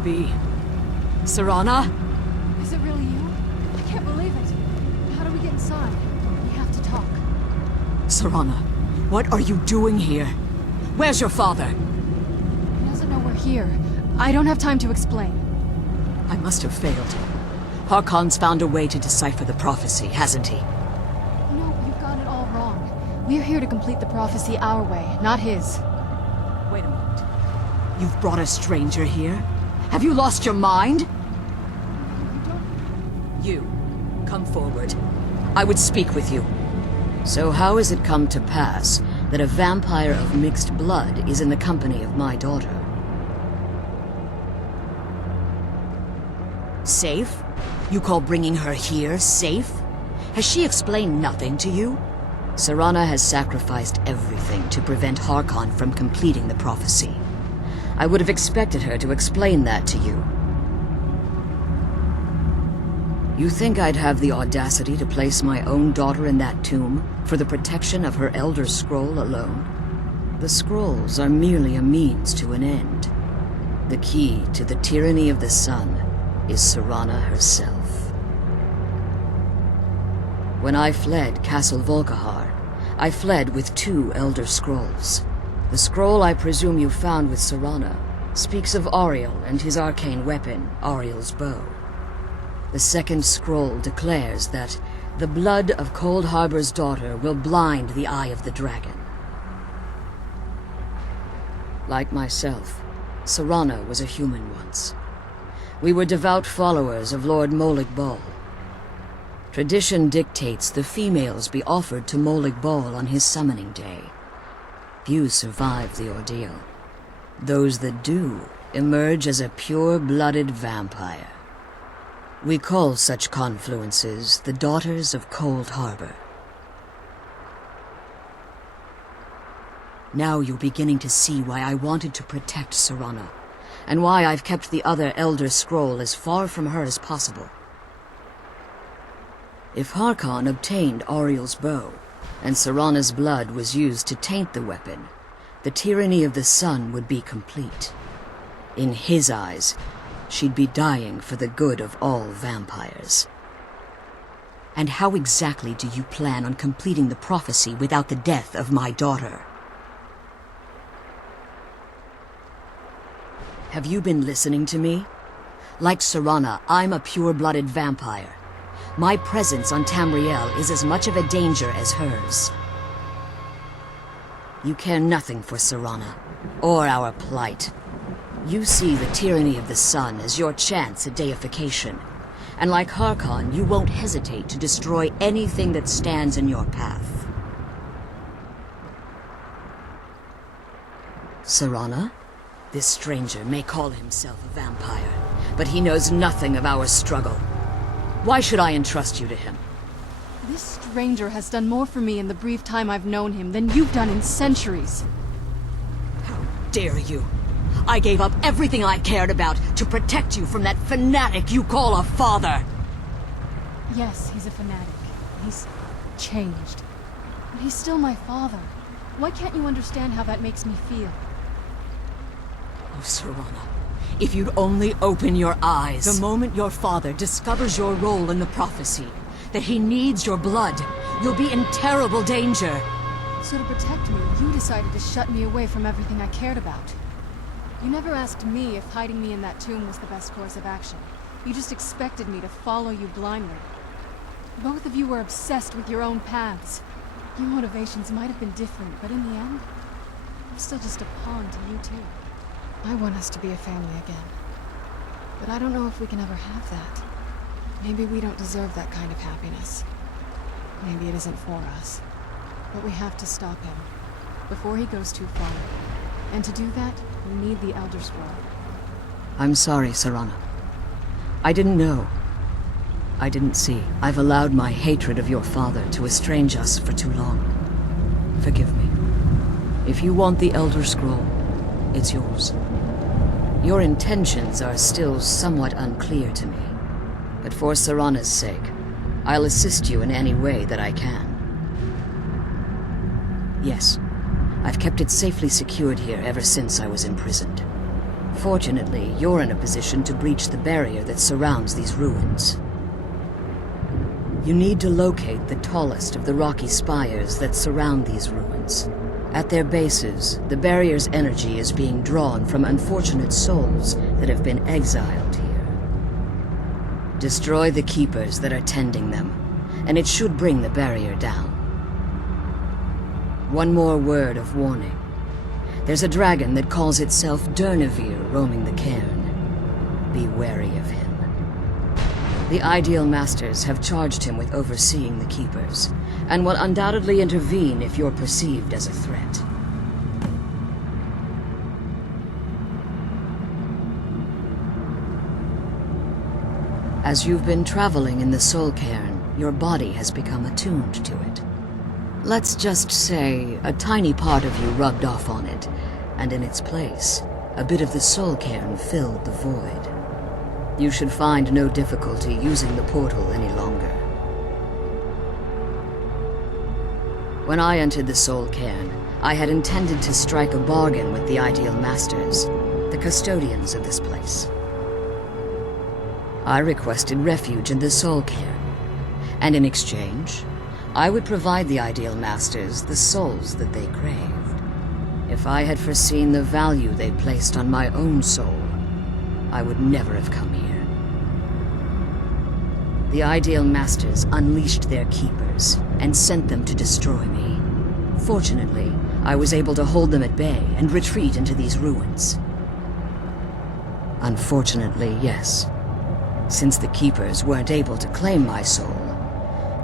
it be? Serana? Is it really you? I can't believe it. How do we get inside? We have to talk. Serana, what are you doing here? Where's your father? He doesn't know we're here. I don't have time to explain. I must have failed. Harkon's found a way to decipher the prophecy, hasn't he? No, you've got it all wrong. We're here to complete the prophecy our way, not his. Wait a moment. You've brought a stranger here? Have you lost your mind? You, come forward. I would speak with you. So how has it come to pass that a vampire of mixed blood is in the company of my daughter? Safe? You call bringing her here safe? Has she explained nothing to you? Serana has sacrificed everything to prevent Harkon from completing the prophecy. I would have expected her to explain that to you. You think I'd have the audacity to place my own daughter in that tomb for the protection of her Elder Scroll alone? The scrolls are merely a means to an end. The key to the tyranny of the sun is Serana herself. When I fled Castle Volkihar, I fled with 2 Elder Scrolls. The scroll I presume you found with Serana speaks of Auriel and his arcane weapon, Auriel's bow. The second scroll declares that the blood of Cold Harbor's daughter will blind the eye of the dragon. Like myself, Serana was a human once. We were devout followers of Lord Molig Bal. Tradition dictates the females be offered to Molig Bal on his summoning day. Few survive the ordeal. Those that do emerge as a pure-blooded vampire. We call such confluences the Daughters of Cold Harbor. Now you're beginning to see why I wanted to protect Serana, and why I've kept the other Elder Scroll as far from her as possible. If Harkon obtained Auriel's bow, and Serana's blood was used to taint the weapon, the tyranny of the sun would be complete. In his eyes, she'd be dying for the good of all vampires. And how exactly do you plan on completing the prophecy without the death of my daughter? Have you been listening to me? Like Serana, I'm a pure-blooded vampire. My presence on Tamriel is as much of a danger as hers. You care nothing for Serana, or our plight. You see the tyranny of the sun as your chance at deification. And like Harkon, you won't hesitate to destroy anything that stands in your path. Serana? This stranger may call himself a vampire, but he knows nothing of our struggle. Why should I entrust you to him? This stranger has done more for me in the brief time I've known him than you've done in centuries. How dare you? I gave up everything I cared about to protect you from that fanatic you call a father! Yes, he's a fanatic. He's changed. But he's still my father. Why can't you understand how that makes me feel? Oh, Serana, if you'd only open your eyes. The moment your father discovers your role in the prophecy, that he needs your blood, you'll be in terrible danger. So to protect me, you decided to shut me away from everything I cared about. You never asked me if hiding me in that tomb was the best course of action. You just expected me to follow you blindly. Both of you were obsessed with your own paths. Your motivations might have been different, but in the end, I'm still just a pawn to you two. I want us to be a family again. But I don't know if we can ever have that. Maybe we don't deserve that kind of happiness. Maybe it isn't for us. But we have to stop him, before he goes too far. And to do that, we need the Elder Scroll. I'm sorry, Serana. I didn't know. I didn't see. I've allowed my hatred of your father to estrange us for too long. Forgive me. If you want the Elder Scroll, it's yours. Your intentions are still somewhat unclear to me, but for Serana's sake, I'll assist you in any way that I can. Yes, I've kept it safely secured here ever since I was imprisoned. Fortunately, you're in a position to breach the barrier that surrounds these ruins. You need to locate the tallest of the rocky spires that surround these ruins. At their bases, the barrier's energy is being drawn from unfortunate souls that have been exiled here. Destroy the keepers that are tending them, and it should bring the barrier down. One more word of warning. There's a dragon that calls itself Durnevere roaming the cairn. Be wary of him. The Ideal Masters have charged him with overseeing the Keepers, and will undoubtedly intervene if you're perceived as a threat. As you've been traveling in the Soul Cairn, your body has become attuned to it. Let's just say a tiny part of you rubbed off on it, and in its place, a bit of the Soul Cairn filled the void. You should find no difficulty using the portal any longer. When I entered the Soul Cairn, I had intended to strike a bargain with the Ideal Masters, the custodians of this place. I requested refuge in the Soul Cairn, and in exchange, I would provide the Ideal Masters the souls that they craved. If I had foreseen the value they placed on my own soul, I would never have come here. The Ideal Masters unleashed their keepers and sent them to destroy me. Fortunately, I was able to hold them at bay and retreat into these ruins. Unfortunately, yes. Since the keepers weren't able to claim my soul,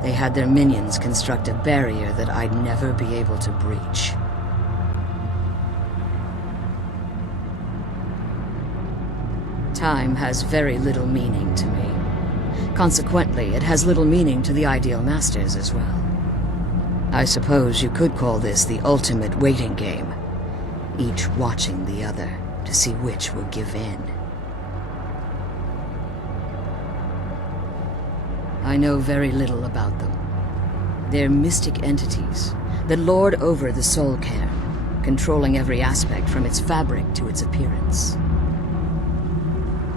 they had their minions construct a barrier that I'd never be able to breach. Time has very little meaning to me. Consequently, it has little meaning to the Ideal Masters as well. I suppose you could call this the ultimate waiting game, each watching the other to see which will give in. I know very little about them. They're mystic entities that lord over the Soul Cairn, controlling every aspect from its fabric to its appearance.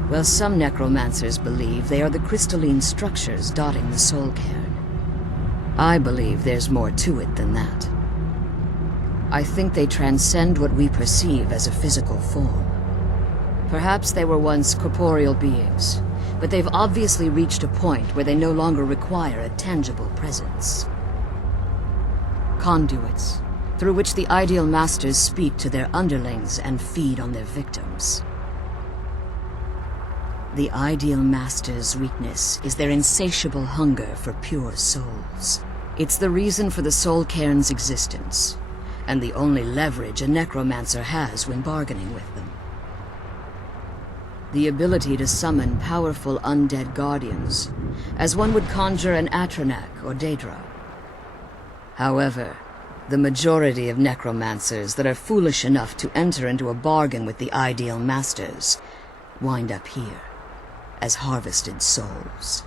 While some necromancers believe they are the crystalline structures dotting the Soul Cairn, I believe there's more to it than that. I think they transcend what we perceive as a physical form. Perhaps they were once corporeal beings, but they've obviously reached a point where they no longer require a tangible presence. Conduits, through which the Ideal Masters speak to their underlings and feed on their victims. The Ideal Masters' weakness is their insatiable hunger for pure souls. It's the reason for the Soul Cairn's existence, and the only leverage a necromancer has when bargaining with them. The ability to summon powerful undead guardians, as one would conjure an Atronak or Daedra. However, the majority of necromancers that are foolish enough to enter into a bargain with the Ideal Masters wind up here as harvested souls.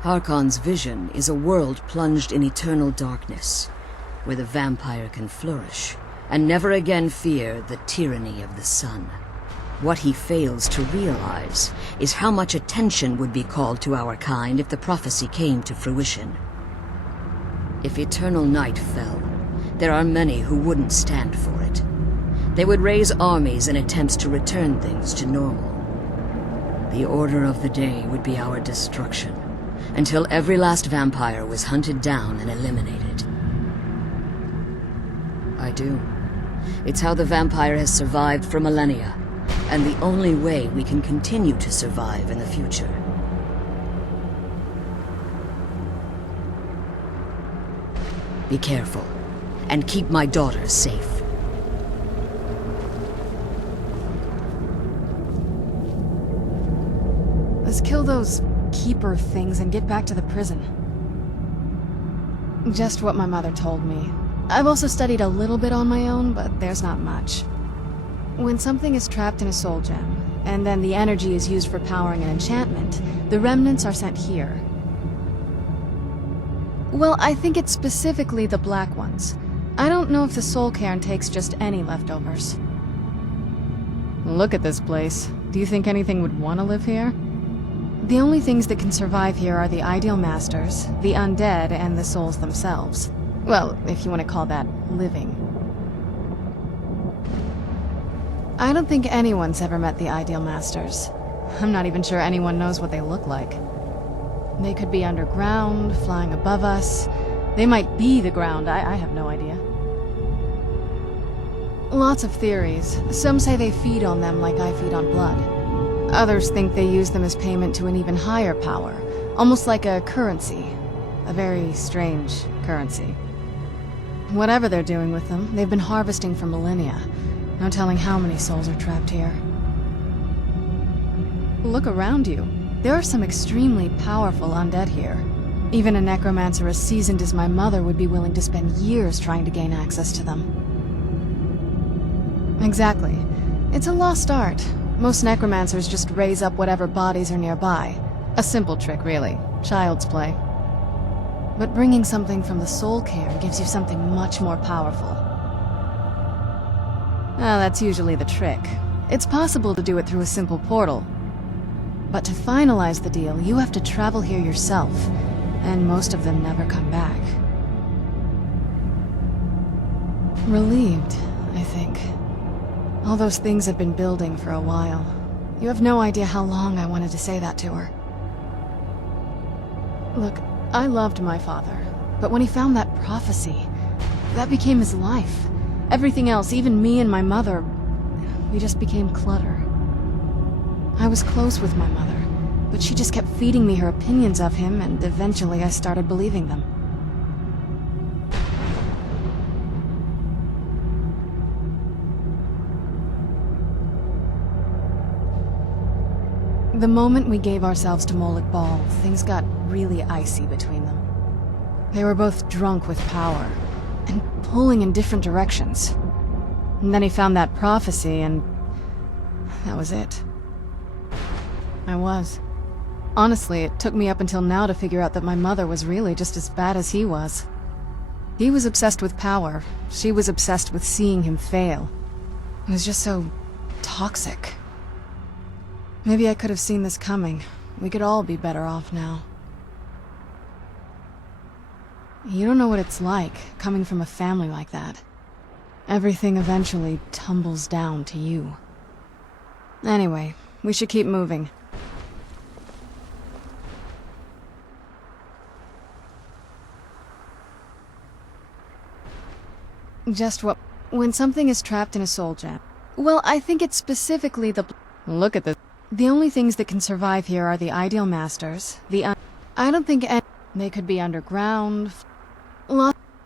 Harkon's vision is a world plunged in eternal darkness, where the vampire can flourish and never again fear the tyranny of the sun. What he fails to realize is how much attention would be called to our kind if the prophecy came to fruition. If eternal night fell, there are many who wouldn't stand for it. They would raise armies in attempts to return things to normal. The order of the day would be our destruction, until every last vampire was hunted down and eliminated. I do. It's how the vampire has survived for millennia, and the only way we can continue to survive in the future. Be careful, and keep my daughter safe. Let's kill those keeper things and get back to the prison. Just what my mother told me. I've also studied a little bit on my own, but there's not much. When something is trapped in a soul gem, and then the energy is used for powering an enchantment, the remnants are sent here. Well, I think it's specifically the black ones. I don't know if the Soul Cairn takes just any leftovers. Look at this place. Do you think anything would want to live here? The only things that can survive here are the Ideal Masters, the undead, and the souls themselves. Well, if you want to call that living. I don't think anyone's ever met the Ideal Masters. I'm not even sure anyone knows what they look like. They could be underground, flying above us. They might be the ground, I have no idea. Lots of theories. Some say they feed on them like I feed on blood. Others think they use them as payment to an even higher power, almost like a currency. A very strange currency. Whatever they're doing with them, they've been harvesting for millennia. No telling how many souls are trapped here. Look around you. There are some extremely powerful undead here. Even a necromancer as seasoned as my mother would be willing to spend years trying to gain access to them. Exactly. It's a lost art. Most necromancers just raise up whatever bodies are nearby. A simple trick, really. Child's play. But bringing something from the Soul Cairn gives you something much more powerful. That's usually the trick. It's possible to do it through a simple portal. But to finalize the deal, you have to travel here yourself, and most of them never come back. Relieved, I think. All those things have been building for a while. You have no idea how long I wanted to say that to her. Look, I loved my father, but when he found that prophecy, that became his life. Everything else, even me and my mother, we just became clutter. I was close with my mother, but she just kept feeding me her opinions of him, and eventually I started believing them. The moment we gave ourselves to Molik Bal, things got really icy between them. They were both drunk with power, and pulling in different directions. And then he found that prophecy, and that was it. I was. Honestly, it took me up until now to figure out that my mother was really just as bad as he was. He was obsessed with power. She was obsessed with seeing him fail. It was just so toxic. Maybe I could have seen this coming. We could all be better off now. You don't know what it's like, coming from a family like that. Everything eventually tumbles down to you. Anyway, we should keep moving. Just what... When something is trapped in a soul gem... Well, I think it's specifically the... Look at this. The only things that can survive here are the Ideal Masters, I don't think they could be underground...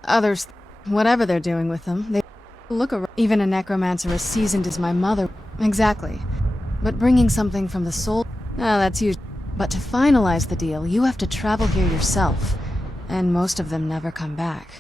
Others... Whatever they're doing with them, they... Look around... Even a necromancer as seasoned as my mother... Exactly. But bringing something from the soul... that's usually... But to finalize the deal, you have to travel here yourself. And most of them never come back.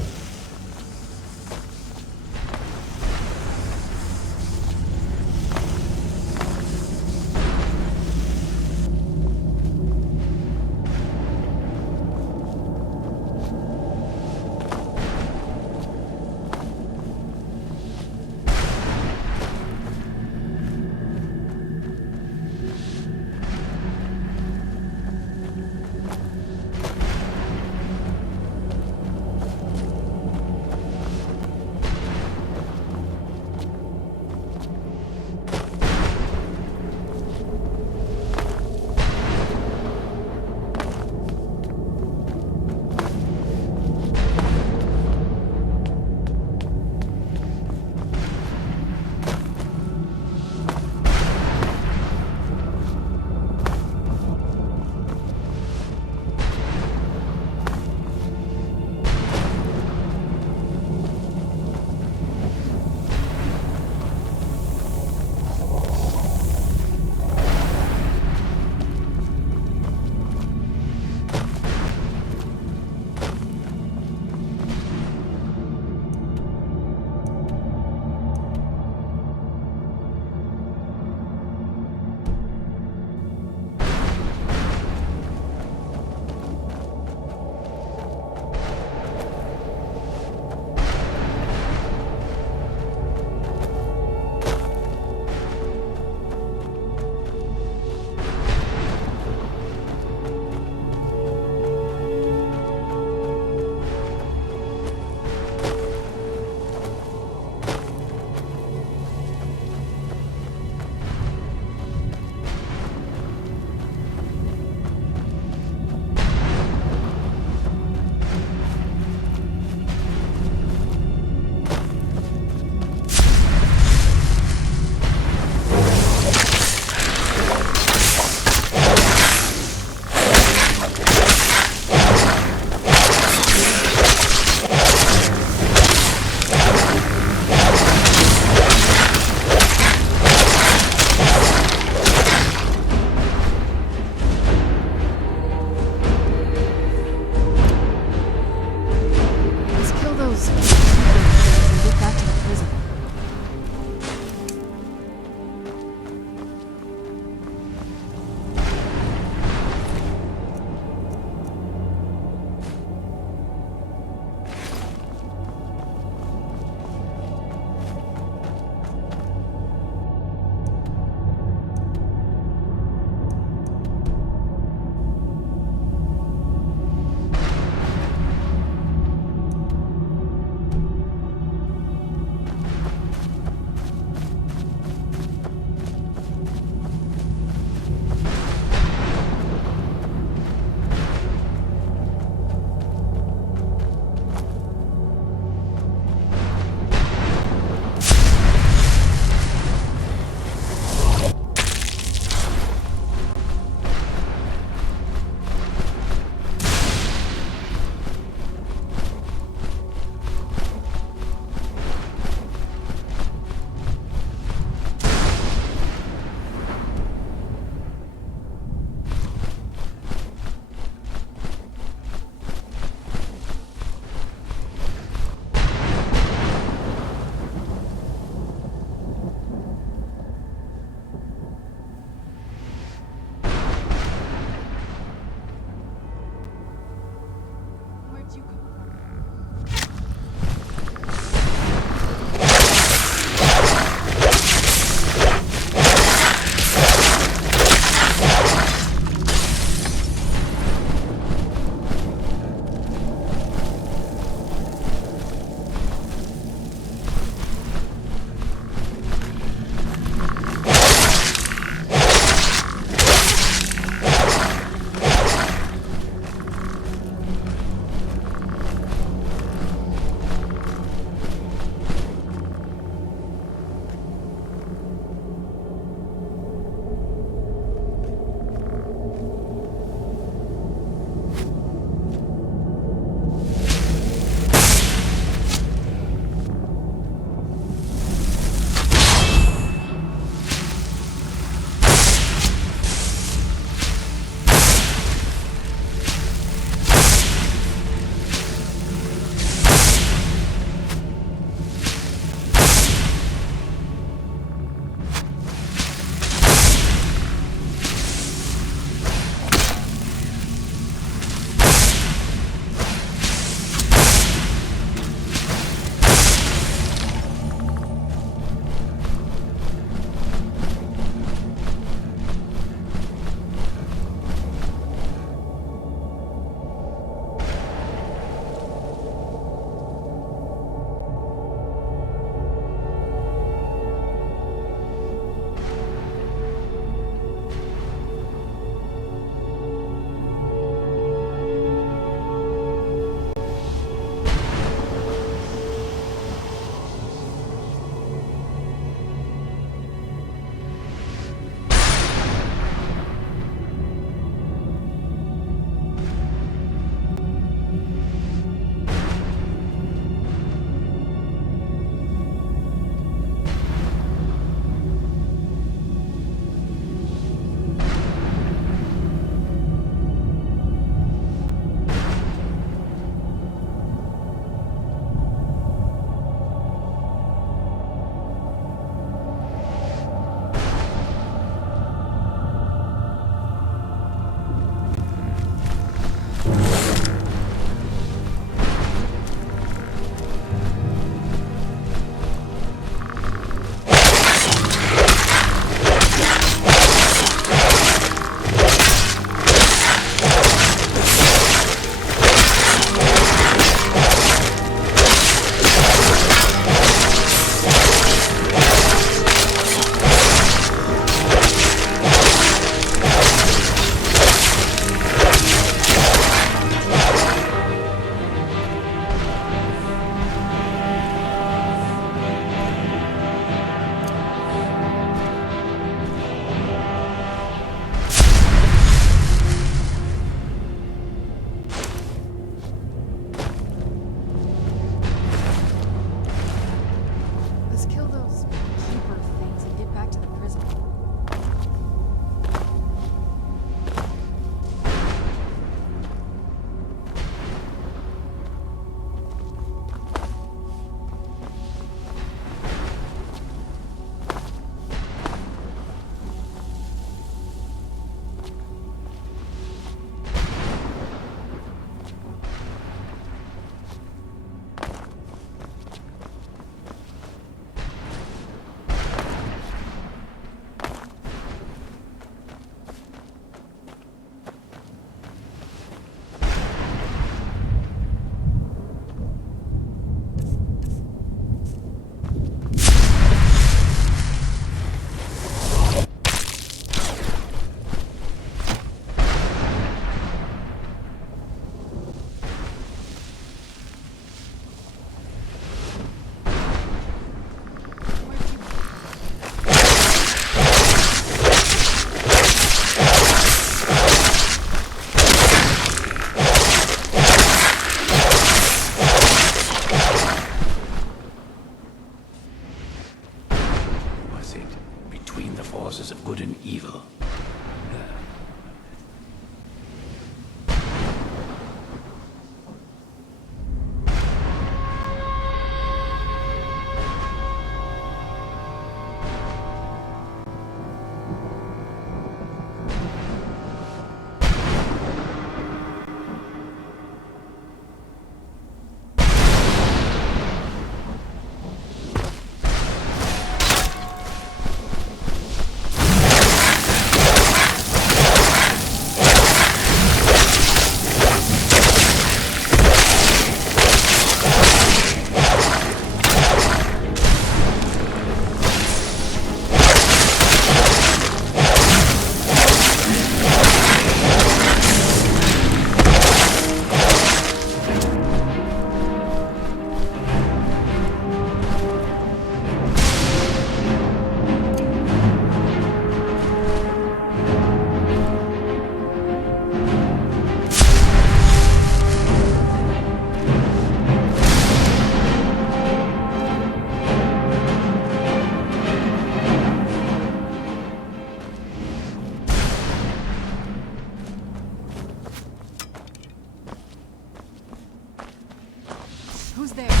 Who's there?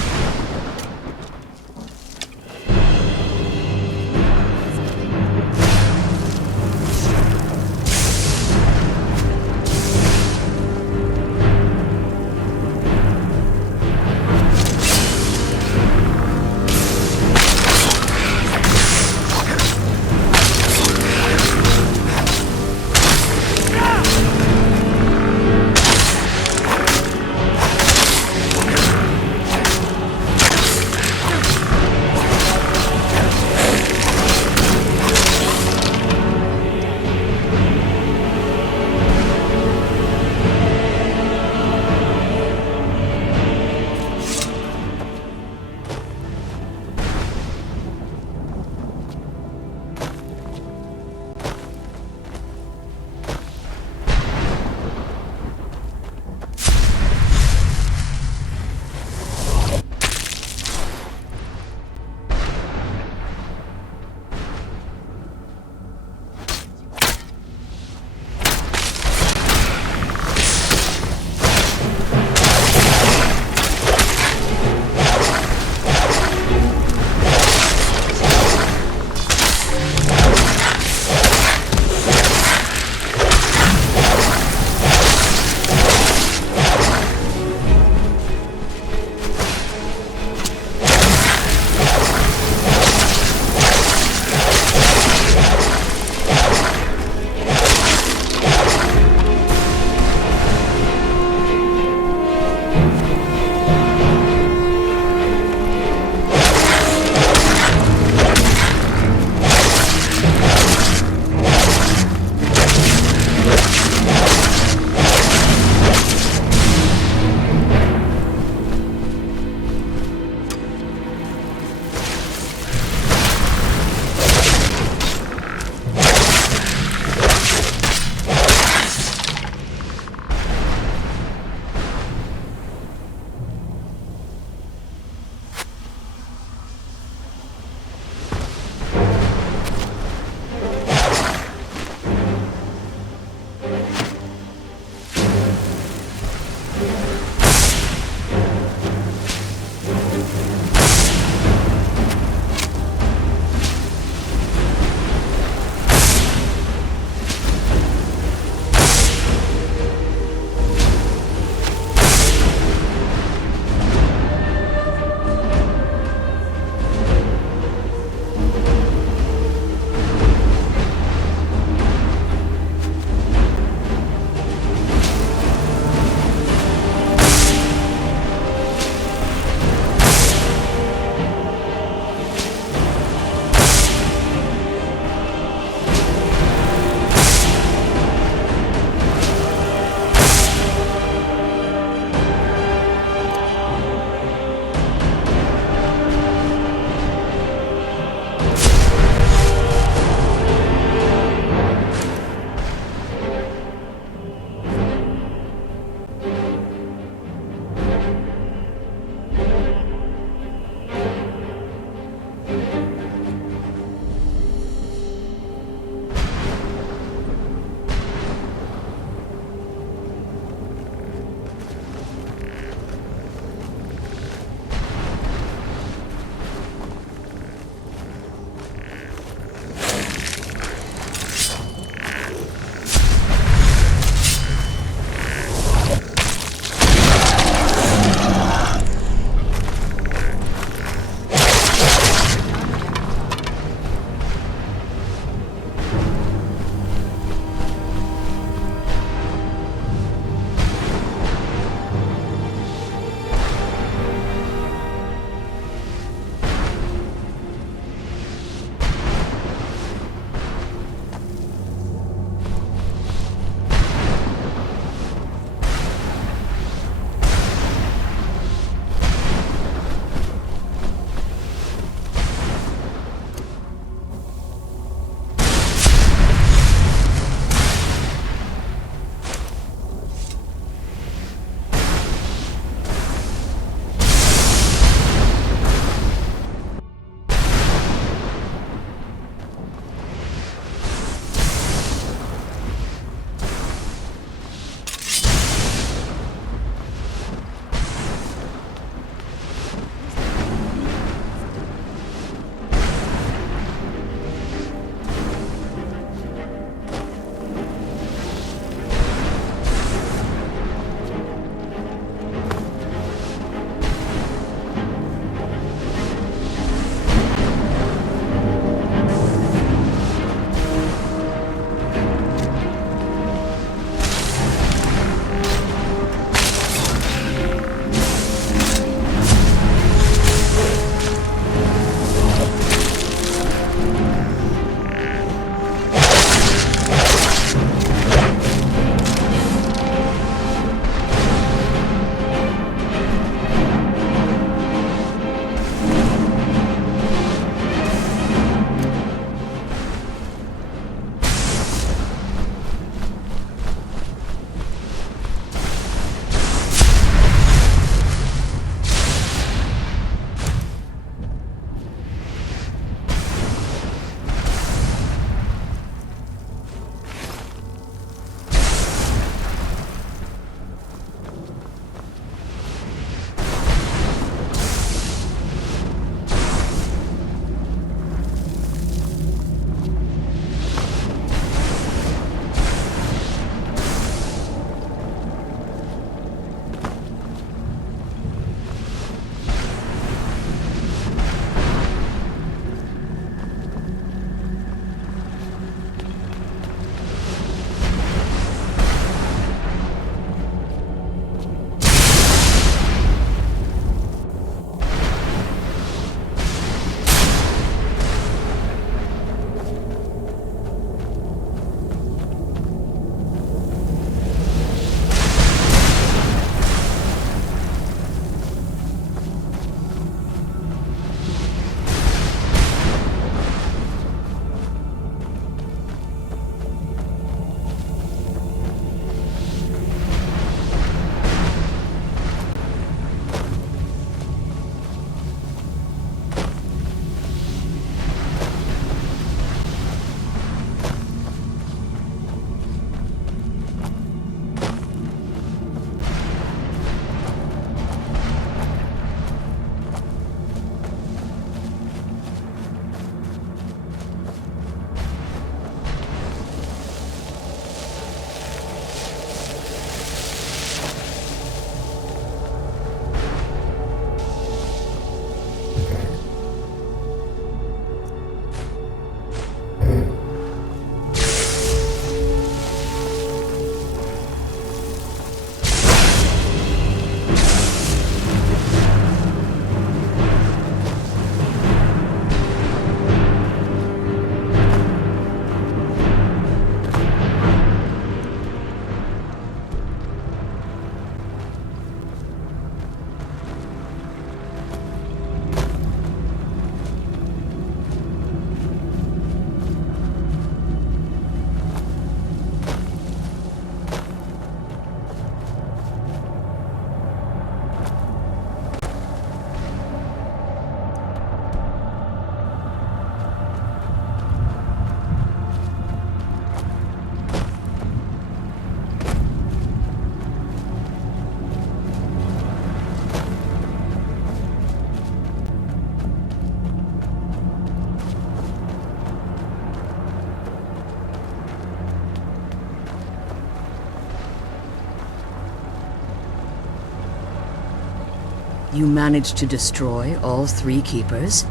You managed to destroy all 3 keepers?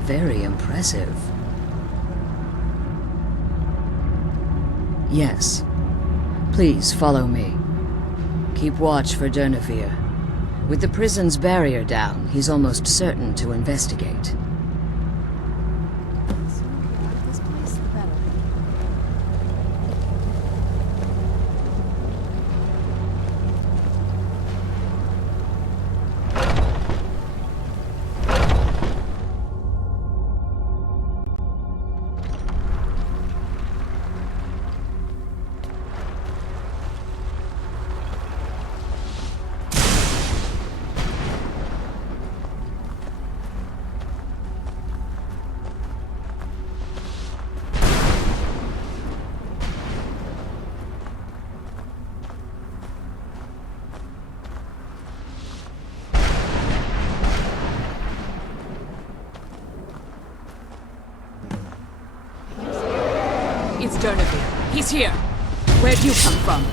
Very impressive. Yes. Please follow me. Keep watch for Durnevere. With the prison's barrier down, he's almost certain to investigate. The sooner we get out of this place, the better. It's Durnevere. He's here. Where'd you come from?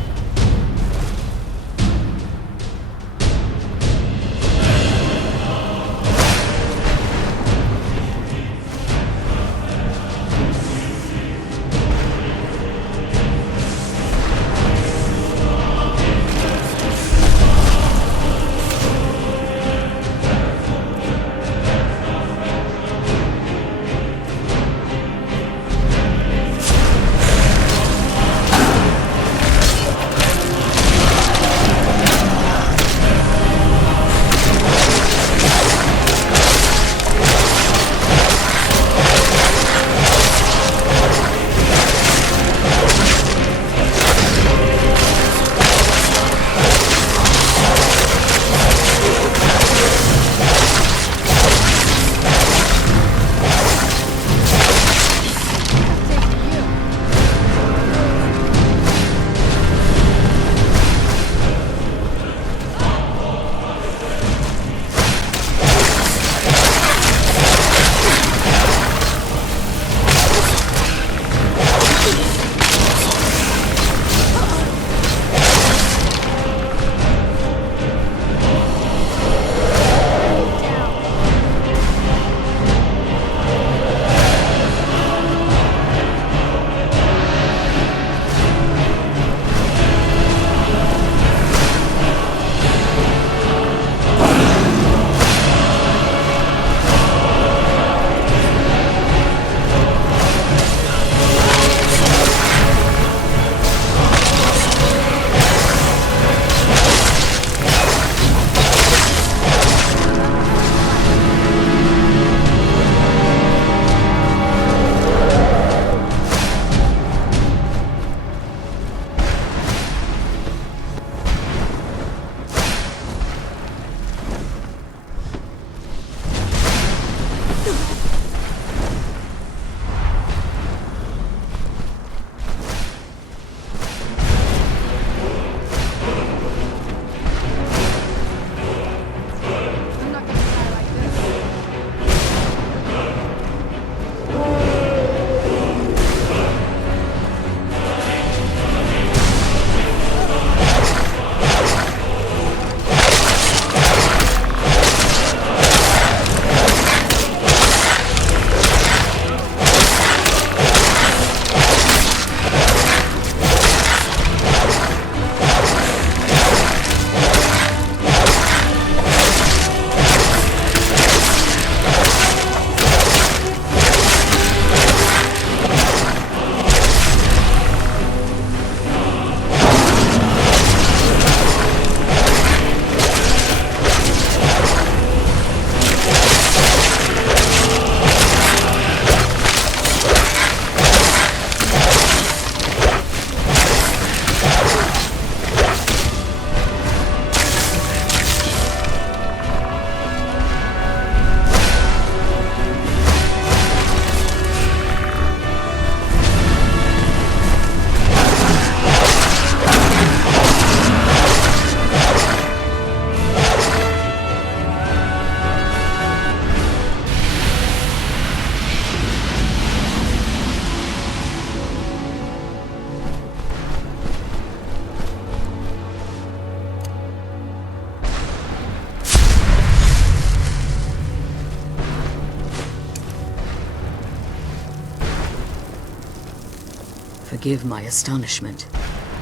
forgive my astonishment,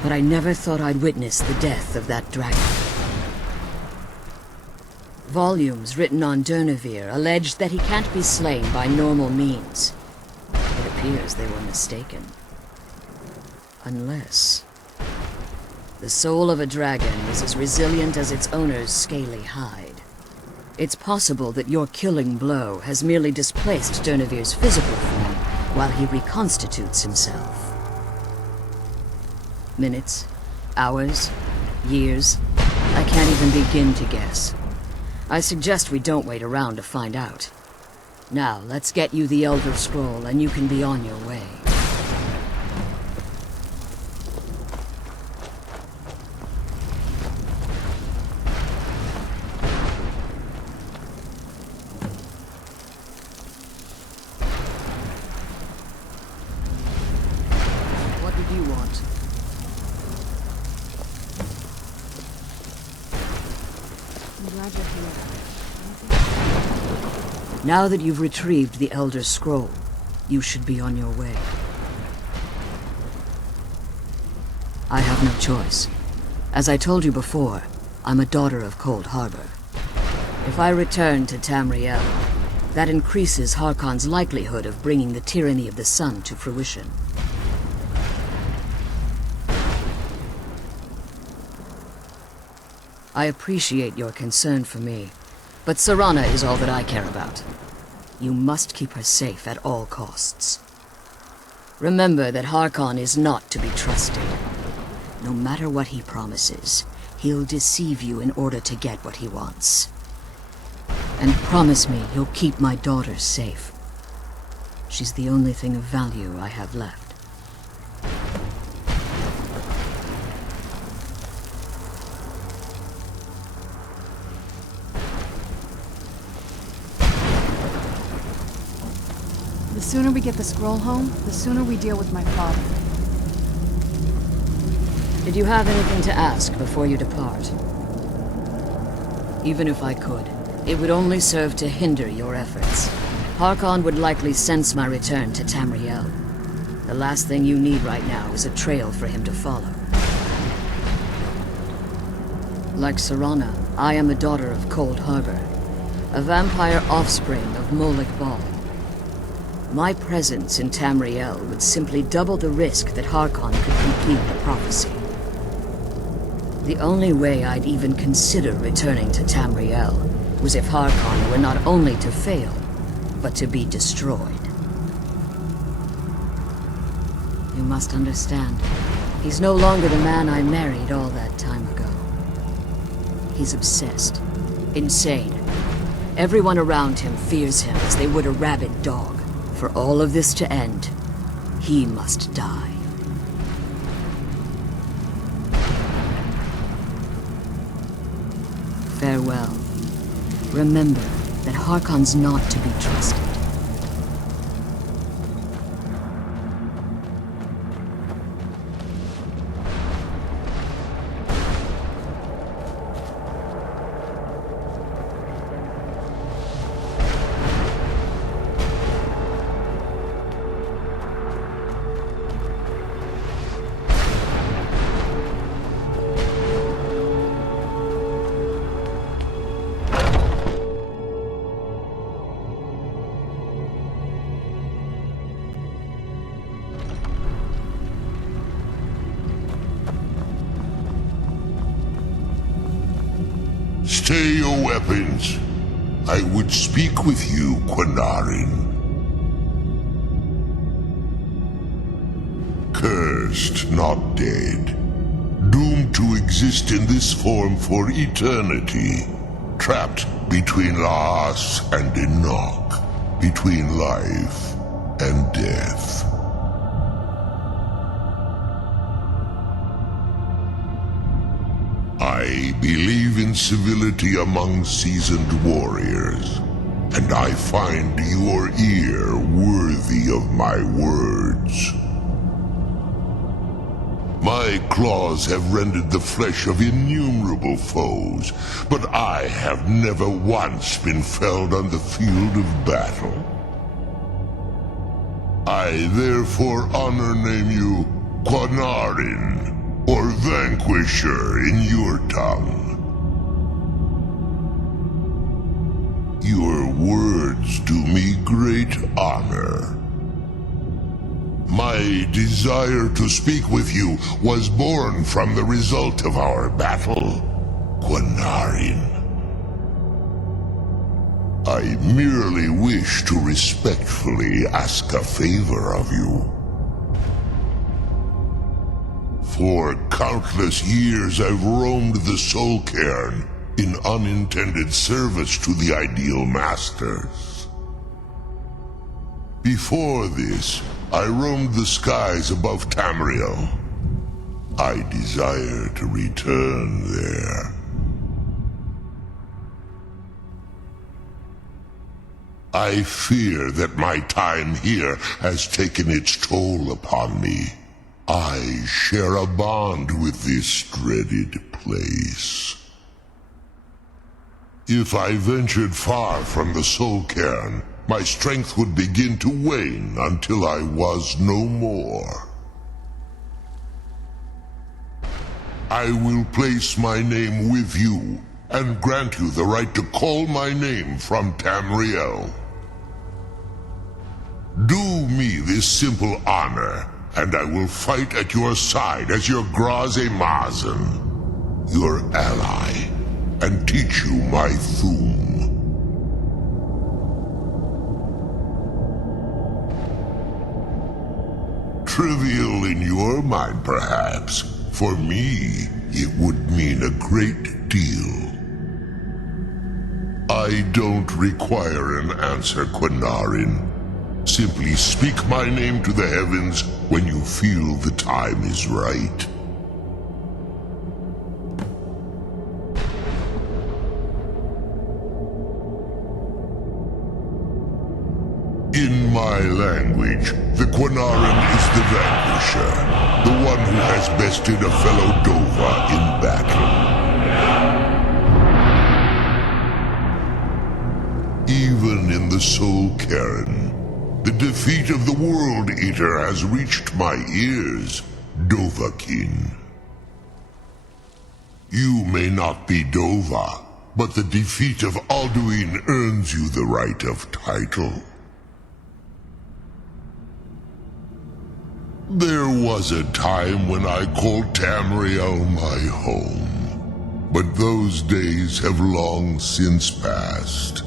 but I never thought I'd witness the death of that dragon. Volumes written on Durnevere allege that he can't be slain by normal means. It appears they were mistaken. Unless... the soul of a dragon is as resilient as its owner's scaly hide. It's possible that your killing blow has merely displaced Durnevere's physical form while he reconstitutes himself. Minutes, hours, years, I can't even begin to guess. I suggest we don't wait around to find out. Now, let's get you the Elder Scroll and you can be on your way. What did you want? I'm glad you're here. Now that you've retrieved the Elder Scroll, you should be on your way. I have no choice. As I told you before, I'm a daughter of Cold Harbor. If I return to Tamriel, that increases Harkon's likelihood of bringing the tyranny of the sun to fruition. I appreciate your concern for me, but Serana is all that I care about. You must keep her safe at all costs. Remember that Harkon is not to be trusted. No matter what he promises, he'll deceive you in order to get what he wants. And promise me you'll keep my daughter safe. She's the only thing of value I have left. The sooner we get the scroll home, the sooner we deal with my father. Did you have anything to ask before you depart? Even if I could, it would only serve to hinder your efforts. Harkon would likely sense my return to Tamriel. The last thing you need right now is a trail for him to follow. Like Serana, I am a daughter of Cold Harbor, a vampire offspring of Molik Bal. My presence in Tamriel would simply double the risk that Harkon could complete the prophecy. The only way I'd even consider returning to Tamriel was if Harkon were not only to fail, but to be destroyed. You must understand, he's no longer the man I married all that time ago. He's obsessed, insane. Everyone around him fears him as they would a rabid dog. For all of this to end, he must die. Farewell. Remember that Harkon's not to be trusted. Stay your weapons. I would speak with you, Quinarin. Cursed, not dead. Doomed to exist in this form for eternity. Trapped between Laas and Enoch. Between life and death. I believe in civility among seasoned warriors, and I find your ear worthy of my words. My claws have rended the flesh of innumerable foes, but I have never once been felled on the field of battle. I therefore honor name you Quanarin, or Vanquisher in your tongue. Your words do me great honor. My desire to speak with you was born from the result of our battle, Quanarin. I merely wish to respectfully ask a favor of you. For countless years I've roamed the Soul Cairn in unintended service to the Ideal Masters. Before this, I roamed the skies above Tamriel. I desire to return there. I fear that my time here has taken its toll upon me. I share a bond with this dreaded place. If I ventured far from the Soul Cairn, my strength would begin to wane until I was no more. I will place my name with you and grant you the right to call my name from Tamriel. Do me this simple honor, and I will fight at your side as your Graze-Mazen, your ally, and teach you my Thum. Trivial in your mind, perhaps. For me, it would mean a great deal. I don't require an answer, Quanarin. Simply speak my name to the heavens when you feel the time is right. In my language, the Quanarin is the Vanquisher, the one who has bested a fellow Dova in battle. Even in the Soul Cairn, the defeat of the World Eater has reached my ears, Dovahkiin. You may not be Dova, but the defeat of Alduin earns you the right of title. There was a time when I called Tamriel my home, but those days have long since passed.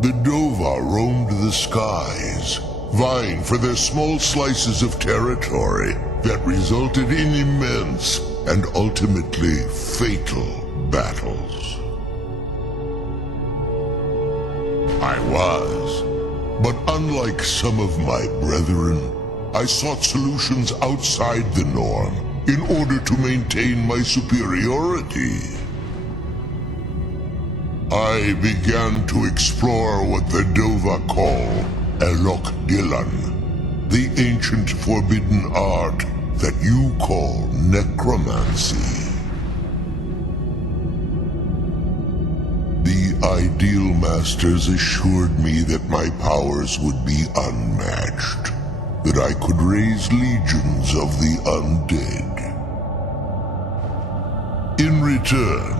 The Dova roamed the skies, vying for their small slices of territory that resulted in immense and ultimately fatal battles. I was. But unlike some of my brethren, I sought solutions outside the norm in order to maintain my superiority. I began to explore what the Dova call Elok Dilan, the ancient forbidden art that you call necromancy. The Ideal Masters assured me that my powers would be unmatched, that I could raise legions of the undead. In return,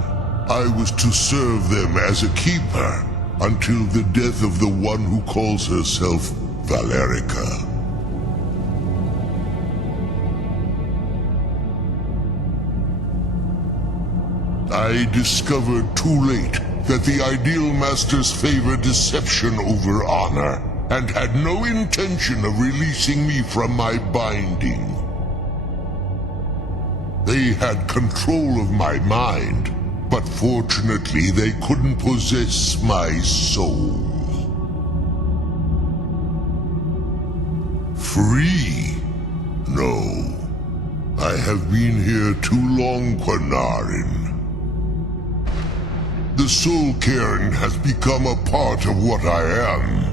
I was to serve them as a keeper until the death of the one who calls herself Valerica. I discovered too late that the Ideal Masters favor deception over honor, and had no intention of releasing me from my binding. They had control of my mind, but fortunately they couldn't possess my soul. Free? No. I have been here too long, Quanarin. The Soul Cairn has become a part of what I am.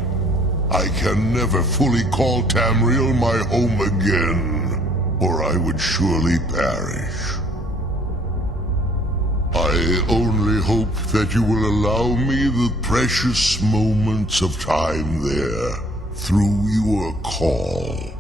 I can never fully call Tamriel my home again, or I would surely perish. I only hope that you will allow me the precious moments of time there, through your call.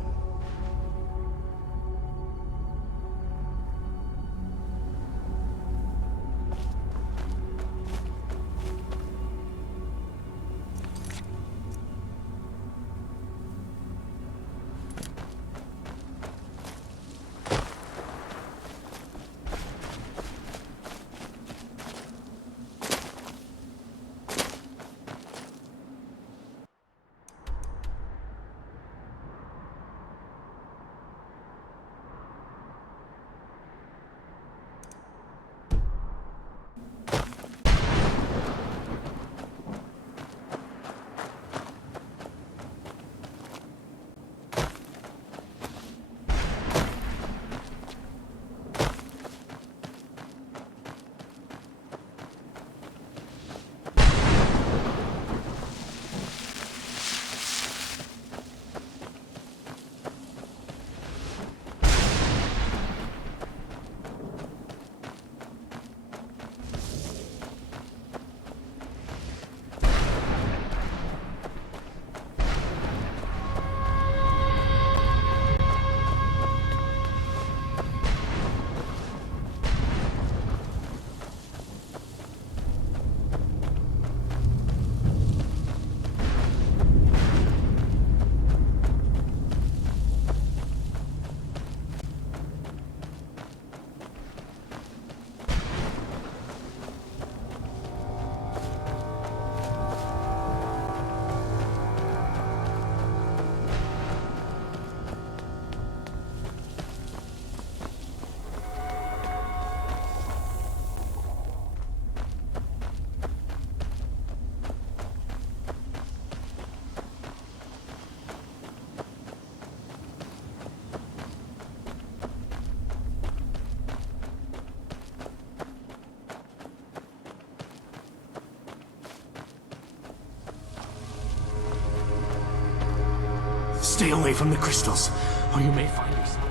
Stay away from the crystals, or you may find yourself...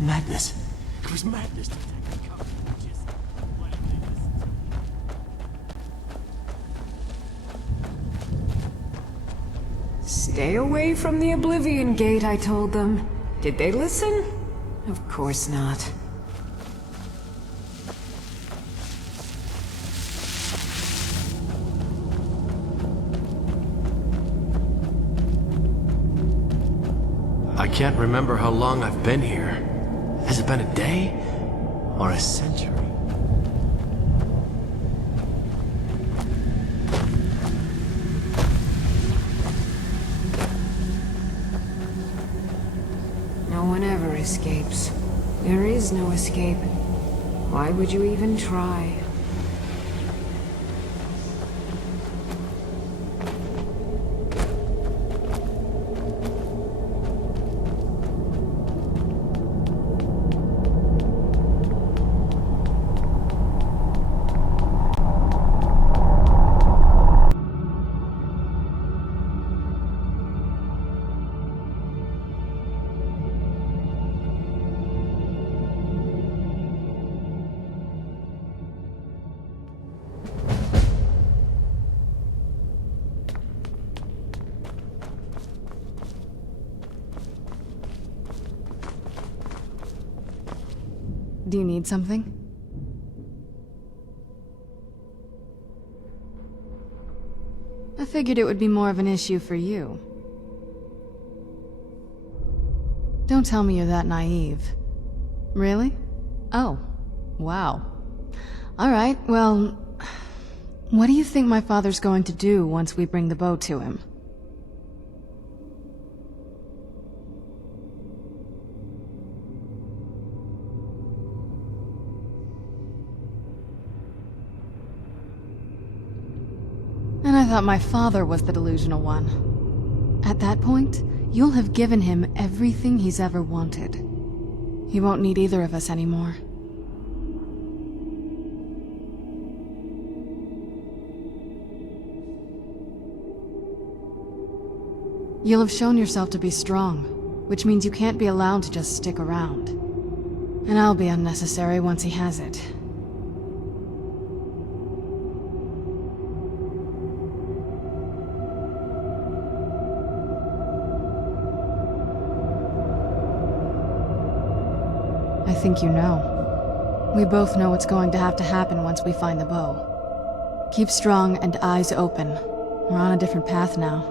Madness. It was madness to attack the Covenant, which is... What if they listened to me? Stay away from the Oblivion Gate, I told them. Did they listen? Of course not. I can't remember how long I've been here. Has it been a day? Or a century? No one ever escapes. There is no escape. Why would you even try? Do you need something? I figured it would be more of an issue for you. Don't tell me you're that naive. Really? Oh, wow. Alright, well... What do you think my father's going to do once we bring the bow to him? And I thought my father was the delusional one. At that point, you'll have given him everything he's ever wanted. He won't need either of us anymore. You'll have shown yourself to be strong, which means you can't be allowed to just stick around. And I'll be unnecessary once he has it. I think you know. We both know what's going to have to happen once we find the bow. Keep strong and eyes open. We're on a different path now.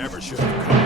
Never should have come.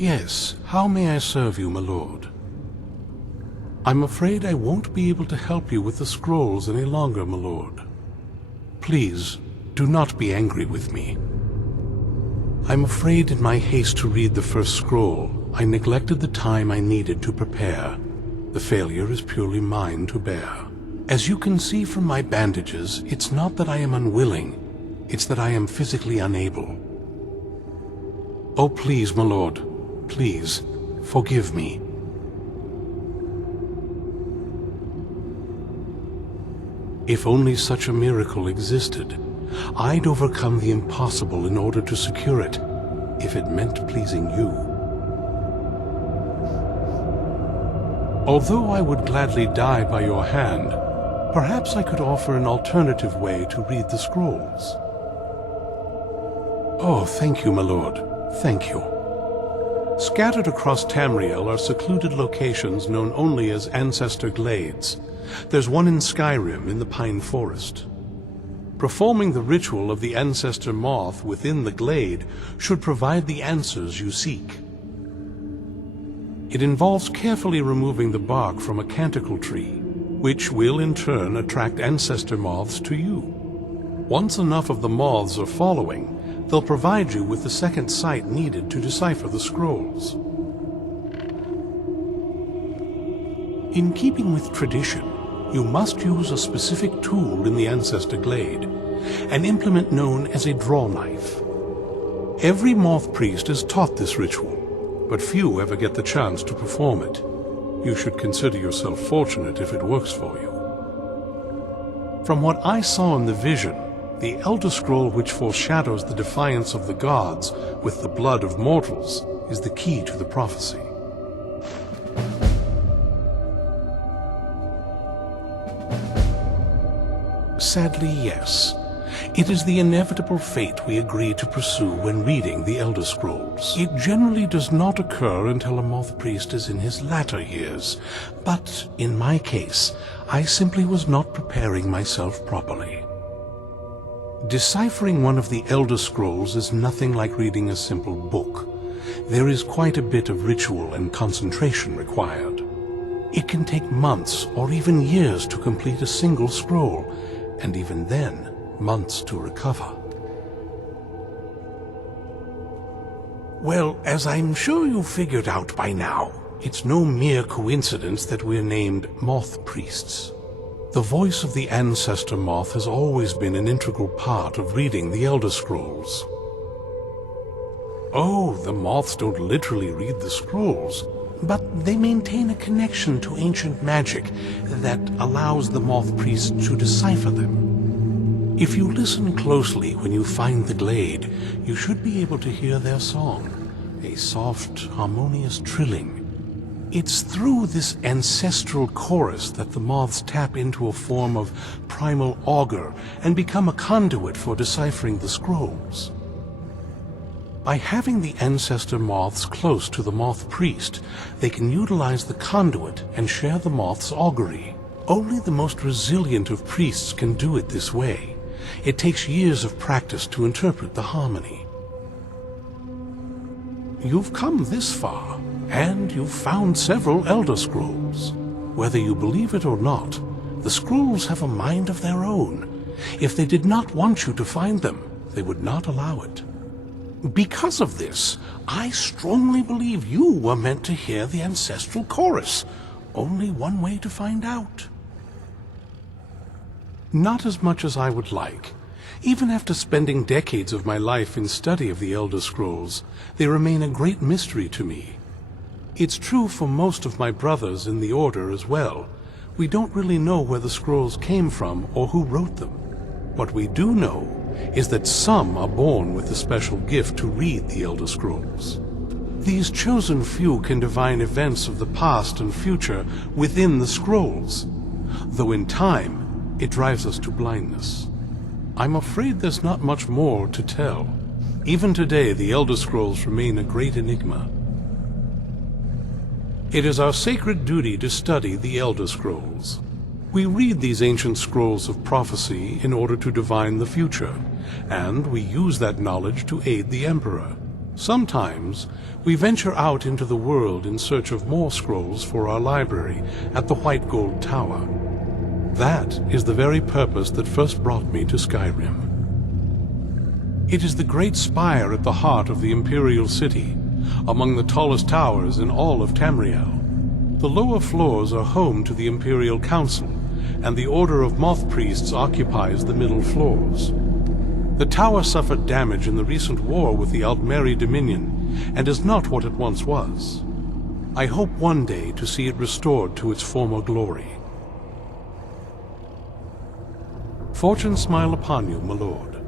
Yes, how may I serve you, my lord? I'm afraid I won't be able to help you with the scrolls any longer, my lord. Please, do not be angry with me. I'm afraid in my haste to read the first scroll, I neglected the time I needed to prepare. The failure is purely mine to bear. As you can see from my bandages, it's not that I am unwilling, it's that I am physically unable. Oh, please, my lord. Please, forgive me. If only such a miracle existed, I'd overcome the impossible in order to secure it, if it meant pleasing you. Although I would gladly die by your hand, perhaps I could offer an alternative way to read the scrolls. Oh, thank you, my lord. Thank you. Scattered across Tamriel are secluded locations known only as Ancestor Glades. There's one in Skyrim in the Pine Forest. Performing the ritual of the Ancestor Moth within the glade should provide the answers you seek. It involves carefully removing the bark from a canticle tree, which will in turn attract Ancestor Moths to you. Once enough of the moths are following, they'll provide you with the second sight needed to decipher the scrolls. In keeping with tradition, you must use a specific tool in the Ancestor Glade, an implement known as a draw knife. Every moth priest is taught this ritual, but few ever get the chance to perform it. You should consider yourself fortunate if it works for you. From what I saw in the vision, the Elder Scroll which foreshadows the defiance of the gods with the blood of mortals is the key to the prophecy. Sadly, yes. It is the inevitable fate we agree to pursue when reading the Elder Scrolls. It generally does not occur until a moth priest is in his latter years, but in my case, I simply was not preparing myself properly. Deciphering one of the Elder Scrolls is nothing like reading a simple book. There is quite a bit of ritual and concentration required. It can take months or even years to complete a single scroll, and even then, months to recover. Well, as I'm sure you figured out by now, it's no mere coincidence that we're named Moth Priests. The voice of the Ancestor Moth has always been an integral part of reading the Elder Scrolls. Oh, the moths don't literally read the scrolls, but they maintain a connection to ancient magic that allows the Moth Priests to decipher them. If you listen closely when you find the glade, you should be able to hear their song, a soft, harmonious trilling. It's through this ancestral chorus that the moths tap into a form of primal augur and become a conduit for deciphering the scrolls. By having the ancestor moths close to the moth priest, they can utilize the conduit and share the moth's augury. Only the most resilient of priests can do it this way. It takes years of practice to interpret the harmony. You've come this far, and you've found several Elder Scrolls. Whether you believe it or not, the scrolls have a mind of their own. If they did not want you to find them, they would not allow it. Because of this, I strongly believe you were meant to hear the ancestral chorus. Only one way to find out. Not as much as I would like. Even after spending decades of my life in study of the Elder Scrolls, they remain a great mystery to me. It's true for most of my brothers in the Order as well. We don't really know where the scrolls came from or who wrote them. What we do know is that some are born with a special gift to read the Elder Scrolls. These chosen few can divine events of the past and future within the scrolls, though in time, it drives us to blindness. I'm afraid there's not much more to tell. Even today, the Elder Scrolls remain a great enigma. It is our sacred duty to study the Elder Scrolls. We read these ancient scrolls of prophecy in order to divine the future, and we use that knowledge to aid the Emperor. Sometimes, we venture out into the world in search of more scrolls for our library at the White Gold Tower. That is the very purpose that first brought me to Skyrim. It is the great spire at the heart of the Imperial City, among the tallest towers in all of Tamriel. The lower floors are home to the Imperial Council, and the Order of Moth Priests occupies the middle floors. The tower suffered damage in the recent war with the Altmeri Dominion, and is not what it once was. I hope one day to see it restored to its former glory. Fortune smile upon you, my lord.